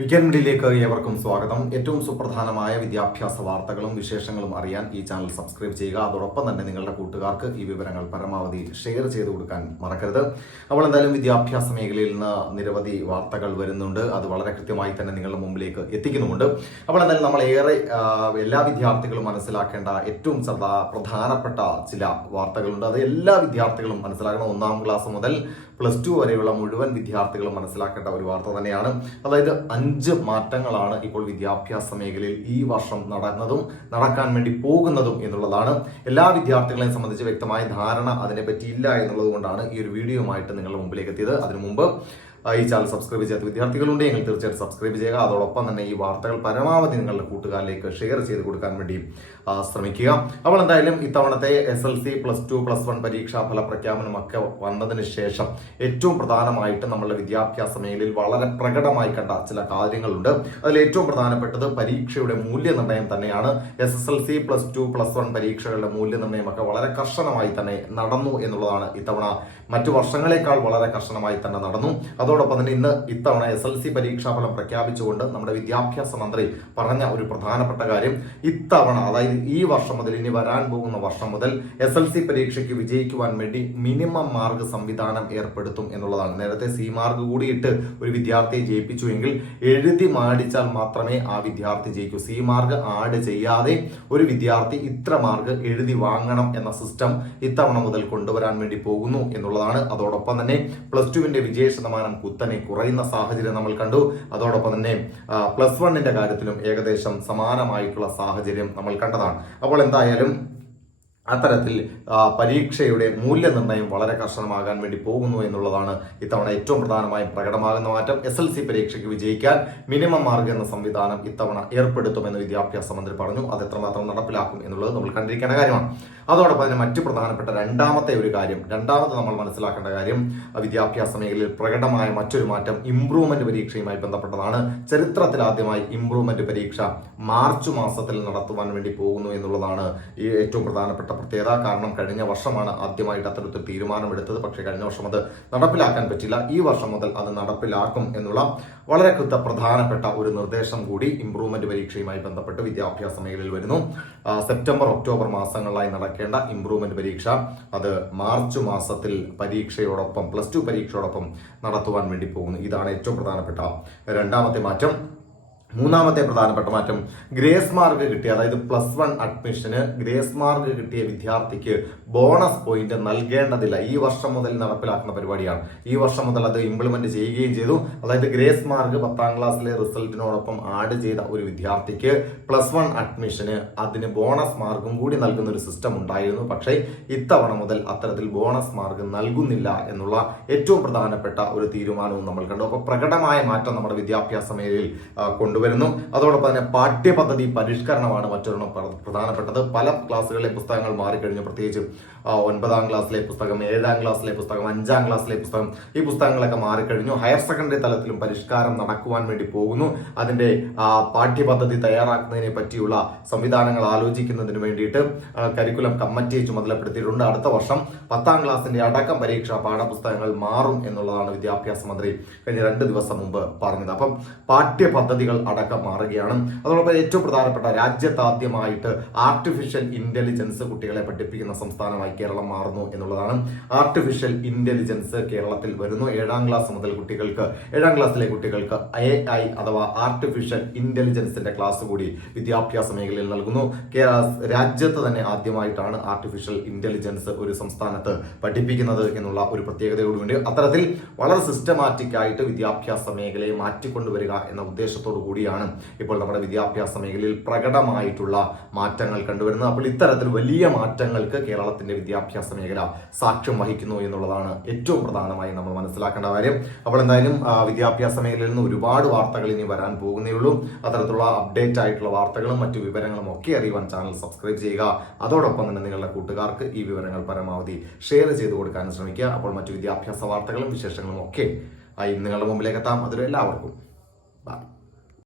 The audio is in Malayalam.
വീക്കെൻഡ് ഏവർക്കും സ്വാഗതം. ഏറ്റവും സുപ്രധാനമായ വിദ്യാഭ്യാസ വാർത്തകളും വിശേഷങ്ങളും അറിയാൻ ഈ ചാനൽ സബ്സ്ക്രൈബ് ചെയ്യുക. അതോടൊപ്പം തന്നെ നിങ്ങളുടെ കൂട്ടുകാർക്ക് ഈ വിവരങ്ങൾ പരമാവധി ഷെയർ ചെയ്ത് കൊടുക്കാൻ മറക്കരുത്. അപ്പോൾ എന്തായാലും വിദ്യാഭ്യാസ മേഖലയിൽ നിന്ന് നിരവധി വാർത്തകൾ വരുന്നുണ്ട്. അത് വളരെ കൃത്യമായി തന്നെ നിങ്ങളുടെ മുമ്പിലേക്ക് എത്തിക്കുന്നുമുണ്ട്. അപ്പോൾ എന്തായാലും നമ്മൾ ഏറെ എല്ലാ വിദ്യാർത്ഥികളും മനസ്സിലാക്കേണ്ട ഏറ്റവും പ്രധാനപ്പെട്ട ചില വാർത്തകളുണ്ട്. അത് എല്ലാ വിദ്യാർത്ഥികളും മനസ്സിലാക്കണം. ഒന്നാം ക്ലാസ് മുതൽ പ്ലസ് ടു വരെയുള്ള മുഴുവൻ വിദ്യാർത്ഥികളും മനസ്സിലാക്കേണ്ട ഒരു വാർത്ത തന്നെയാണ്. അതായത് അഞ്ച് മാറ്റങ്ങളാണ് ഇപ്പോൾ വിദ്യാഭ്യാസ മേഖലയിൽ ഈ വർഷം നടന്നതും നടക്കാൻ വേണ്ടി പോകുന്നതും എന്നുള്ളതാണ്. എല്ലാ വിദ്യാർത്ഥികളെയും സംബന്ധിച്ച് വ്യക്തമായ ധാരണ അതിനെപ്പറ്റി ഇല്ല എന്നുള്ളത് കൊണ്ടാണ് ഈ ഒരു വീഡിയോ ആയിട്ട് നിങ്ങളുടെ മുമ്പിലേക്ക് എത്തിയത്. അതിനു മുമ്പ് ഈ ചാനൽ സബ്സ്ക്രൈബ് ചെയ്യാത്ത വിദ്യാർത്ഥികളുണ്ടെങ്കിൽ തീർച്ചയായിട്ടും സബ്സ്ക്രൈബ് ചെയ്യുക. അതോടൊപ്പം തന്നെ ഈ വാർത്തകൾ പരമാവധി നിങ്ങളുടെ കൂട്ടുകാരിലേക്ക് ഷെയർ ചെയ്ത് കൊടുക്കാൻ വേണ്ടി ശ്രമിക്കുക. അപ്പോൾ എന്തായാലും ഇത്തവണത്തെ S L C plus two plus one പരീക്ഷാ ഫല പ്രഖ്യാപനമൊക്കെ വന്നതിന് ശേഷം ഏറ്റവും പ്രധാനമായിട്ട് നമ്മളുടെ വിദ്യാഭ്യാസ മേഖലയിൽ വളരെ പ്രകടമായി കണ്ട ചില കാര്യങ്ങളുണ്ട്. അതിൽ ഏറ്റവും പ്രധാനപ്പെട്ടത് പരീക്ഷയുടെ മൂല്യനിർണയം തന്നെയാണ്. S S L C plus two plus one പരീക്ഷകളുടെ മൂല്യനിർണയമൊക്കെ വളരെ കർശനമായി തന്നെ നടന്നു എന്നുള്ളതാണ് ഇത്തവണ മറ്റു വർഷങ്ങളെക്കാൾ വളരെ കർശനമായി തന്നെ നടന്നു. അതോടൊപ്പം തന്നെ ഇന്ന് ഇത്തവണ എസ് എൽ സി പരീക്ഷാഫലം പ്രഖ്യാപിച്ചുകൊണ്ട് നമ്മുടെ വിദ്യാഭ്യാസ മന്ത്രി പറഞ്ഞ ഒരു പ്രധാനപ്പെട്ട കാര്യം ഇത്തവണ അതായത് ഈ വർഷം മുതൽ ഇനി വരാൻ പോകുന്ന വർഷം മുതൽ എസ് എൽ സി പരീക്ഷയ്ക്ക് വിജയിക്കുവാൻ വേണ്ടി മിനിമം മാർക്ക് സംവിധാനം ഏർപ്പെടുത്തും എന്നുള്ളതാണ്. നേരത്തെ സി മാർക്ക് കൂടിയിട്ട് ഒരു വിദ്യാർത്ഥിയെ ജയിപ്പിച്ചുവെങ്കിൽ എഴുതി മാടിച്ചാൽ മാത്രമേ ആ വിദ്യാർത്ഥി ജയിക്കൂ. സി മാർക്ക് ആഡ് ചെയ്യാതെ ഒരു വിദ്യാർത്ഥി ഇത്ര മാർക്ക് എഴുതി വാങ്ങണം എന്ന സിസ്റ്റം ഇത്തവണ മുതൽ കൊണ്ടുവരാൻ വേണ്ടി പോകുന്നു എന്നുള്ളതാണ്. അതോടൊപ്പം തന്നെ പ്ലസ് ടുവിന്റെ വിജയ ശതമാനം കുത്തനെ കുറയുന്ന സാഹചര്യം നമ്മൾ കണ്ടു. അതോടൊപ്പം തന്നെ പ്ലസ് വണ്ണിന്റെ കാര്യത്തിലും ഏകദേശം സമാനമായിട്ടുള്ള സാഹചര്യം നമ്മൾ കണ്ടതാണ്. അപ്പോൾ എന്തായാലും അത്തരത്തിൽ പരീക്ഷയുടെ മൂല്യനിർണയം വളരെ കർശനമാകാൻ വേണ്ടി പോകുന്നു എന്നുള്ളതാണ് ഇത്തവണ ഏറ്റവും പ്രധാനമായും പ്രകടമാകുന്ന മാറ്റം. എസ് എൽ സി പരീക്ഷയ്ക്ക് വിജയിക്കാൻ മിനിമം മാർക്ക് എന്ന സംവിധാനം ഇത്തവണ ഏർപ്പെടുത്തുമെന്ന് വിദ്യാഭ്യാസ മന്ത്രി പറഞ്ഞു. അത് എത്രമാത്രം നടപ്പിലാക്കും എന്നുള്ളത് നമ്മൾ കണ്ടിരിക്കേണ്ട കാര്യമാണ്. അതോടൊപ്പം തന്നെ മറ്റു പ്രധാനപ്പെട്ട രണ്ടാമത്തെ ഒരു കാര്യം രണ്ടാമത് നമ്മൾ മനസ്സിലാക്കേണ്ട കാര്യം വിദ്യാഭ്യാസ മേഖലയിൽ പ്രകടമായ മറ്റൊരു മാറ്റം ഇംപ്രൂവ്മെന്റ് പരീക്ഷയുമായി ബന്ധപ്പെട്ടതാണ്. ചരിത്രത്തിൽ ആദ്യമായി ഇംപ്രൂവ്മെന്റ് പരീക്ഷ മാർച്ച് മാസത്തിൽ നടത്തുവാൻ വേണ്ടി പോകുന്നു എന്നുള്ളതാണ് ഈ ഏറ്റവും പ്രധാനപ്പെട്ട പ്രത്യേകത. കാരണം കഴിഞ്ഞ വർഷമാണ് ആദ്യമായിട്ട് അത്തരത്തിൽ തീരുമാനമെടുത്തത്. പക്ഷേ കഴിഞ്ഞ വർഷം അത് നടപ്പിലാക്കാൻ പറ്റില്ല. ഈ വർഷം മുതൽ അത് നടപ്പിലാക്കും എന്നുള്ള വളരെ കൃത്യ പ്രധാനപ്പെട്ട ഒരു നിർദ്ദേശം കൂടി ഇംപ്രൂവ്മെന്റ് പരീക്ഷയുമായി ബന്ധപ്പെട്ട് വിദ്യാഭ്യാസ മേഖലയിൽ വരുന്നു. സെപ്റ്റംബർ ഒക്ടോബർ മാസങ്ങളിലായി നടക്കേണ്ട ഇംപ്രൂവ്മെന്റ് പരീക്ഷ അത് മാർച്ച് മാസത്തിൽ പരീക്ഷയോടൊപ്പം പ്ലസ് ടു പരീക്ഷയോടൊപ്പം നടത്തുവാൻ വേണ്ടി പോകുന്നു. ഇതാണ് ഏറ്റവും പ്രധാനപ്പെട്ട രണ്ടാമത്തെ മാറ്റം. മൂന്നാമത്തെ പ്രധാനപ്പെട്ട മാറ്റം ഗ്രേസ് മാർക്ക് കിട്ടിയ അതായത് പ്ലസ് വൺ അഡ്മിഷന് ഗ്രേസ് മാർക്ക് കിട്ടിയ വിദ്യാർത്ഥിക്ക് ബോണസ് പോയിന്റ് നൽകേണ്ടതില്ല. ഈ വർഷം മുതൽ നടപ്പിലാക്കുന്ന പരിപാടിയാണ്. ഈ വർഷം മുതൽ അത് ഇംപ്ലിമെന്റ് ചെയ്യുകയും ചെയ്തു. അതായത് ഗ്രേസ് മാർക്ക് പത്താം ക്ലാസ്സിലെ റിസൾട്ടിനോടൊപ്പം ആഡ് ചെയ്ത ഒരു വിദ്യാർത്ഥിക്ക് പ്ലസ് വൺ അഡ്മിഷന് അതിന് ബോണസ് മാർക്കും കൂടി നൽകുന്ന ഒരു സിസ്റ്റം ഉണ്ടായിരുന്നു. പക്ഷേ ഇത്തവണ മുതൽ അത്തരത്തിൽ ബോണസ് മാർക്ക് നൽകുന്നില്ല എന്നുള്ള ഏറ്റവും പ്രധാനപ്പെട്ട ഒരു തീരുമാനവും നമ്മൾ കണ്ടു. അപ്പോൾ പ്രകടമായ മാറ്റം നമ്മുടെ വിദ്യാഭ്യാസ മേഖലയിൽ കൊണ്ടുവരുന്നു. അതോടൊപ്പം തന്നെ പാഠ്യപദ്ധതി പരിഷ്കരണമാണ് മറ്റൊരെണ്ണം പ്ര- പ്രധാനപ്പെട്ടത്. പല ക്ലാസ്സുകളിലെ പുസ്തകങ്ങൾ മാറിക്കഴിഞ്ഞു. പ്രത്യേകിച്ച് ഒൻപതാം ക്ലാസ്സിലെ പുസ്തകം ഏഴാം ക്ലാസ്സിലെ പുസ്തകം അഞ്ചാം ക്ലാസ്സിലെ പുസ്തകം ഈ പുസ്തകങ്ങളൊക്കെ മാറിക്കഴിഞ്ഞു. ഹയർ സെക്കൻഡറി തലത്തിലും പരിഷ്കാരം നടക്കുവാൻ വേണ്ടി പോകുന്നു. അതിന്റെ പാഠ്യപദ്ധതി തയ്യാറാക്കുന്നതിനെ പറ്റിയുള്ള സംവിധാനങ്ങൾ ആലോചിക്കുന്നതിന് വേണ്ടിയിട്ട് കരിക്കുലം കമ്മിറ്റിയെ ചുമതലപ്പെടുത്തിയിട്ടുണ്ട്. അടുത്ത വർഷം പത്താം ക്ലാസ്സിന്റെ അടക്കം പരീക്ഷ പാഠപുസ്തകങ്ങൾ മാറും എന്നുള്ളതാണ് വിദ്യാഭ്യാസ മന്ത്രി കഴിഞ്ഞ രണ്ട് ദിവസം മുമ്പ് പറഞ്ഞത്. അപ്പം പാഠ്യപദ്ധതികൾ അടക്കം മാറുകയാണ്. അതോടൊപ്പം ഏറ്റവും പ്രധാനപ്പെട്ട രാജ്യത്ത് ആദ്യമായിട്ട് ആർട്ടിഫിഷ്യൽ ഇന്റലിജൻസ് കുട്ടികളെ പഠിപ്പിക്കുന്ന സംസ്ഥാനമായി കേരളം മാറുന്നു എന്നുള്ളതാണ്. ആർട്ടിഫിഷ്യൽ ഇന്റലിജൻസ് കേരളത്തിൽ വരുന്നു. ഏഴാം ക്ലാസ് മുതൽ കുട്ടികൾക്ക് ഏഴാം ക്ലാസ്സിലെ കുട്ടികൾക്ക് എ ഐ അഥവാ ആർട്ടിഫിഷ്യൽ ഇന്റലിജൻസിന്റെ ക്ലാസ് കൂടി വിദ്യാഭ്യാസ മേഖലയിൽ നൽകുന്നു. രാജ്യത്ത് തന്നെ ആദ്യമായിട്ടാണ് ആർട്ടിഫിഷ്യൽ ഇന്റലിജൻസ് ഒരു സംസ്ഥാനത്ത് പഠിപ്പിക്കുന്നത് എന്നുള്ള ഒരു പ്രത്യേകതയോടുകൂടി. അത്തരത്തിൽ വളരെ സിസ്റ്റമാറ്റിക് ആയിട്ട് വിദ്യാഭ്യാസ മേഖലയെ മാറ്റിക്കൊണ്ടുവരിക എന്ന ഉദ്ദേശത്തോടു കൂടിയാണ് ഇപ്പോൾ നമ്മുടെ വിദ്യാഭ്യാസ മേഖലയിൽ പ്രകടമായിട്ടുള്ള മാറ്റങ്ങൾ കണ്ടുവരുന്നത്. അപ്പോൾ ഇത്തരത്തിൽ വലിയ മാറ്റങ്ങൾക്ക് കേരളത്തിന്റെ വിദ്യാഭ്യാസ മേഖല സാക്ഷ്യം വഹിക്കുന്നു എന്നുള്ളതാണ് ഏറ്റവും പ്രധാനമായി നമ്മൾ മനസ്സിലാക്കേണ്ട കാര്യം. അപ്പോൾ എന്തായാലും വിദ്യാഭ്യാസ മേഖലയിൽ നിന്ന് ഒരുപാട് വാർത്തകൾ ഇനി വരാൻ പോകുന്നേ ഉള്ളൂ. അത്തരത്തിലുള്ള അപ്ഡേറ്റ് ആയിട്ടുള്ള വാർത്തകളും മറ്റു വിവരങ്ങളും ഒക്കെ അറിയുവാൻ ചാനൽ സബ്സ്ക്രൈബ് ചെയ്യുക. അതോടൊപ്പം തന്നെ നിങ്ങളുടെ കൂട്ടുകാർക്ക് ഈ വിവരങ്ങൾ പരമാവധി ഷെയർ ചെയ്ത് കൊടുക്കാൻ ശ്രമിക്കുക. അപ്പോൾ മറ്റു വിദ്യാഭ്യാസ വാർത്തകളും വിശേഷങ്ങളും ഒക്കെ ആയി നിങ്ങളുടെ മുമ്പിലേക്ക് എത്താം. അതൊരു എല്ലാവർക്കും ബൈ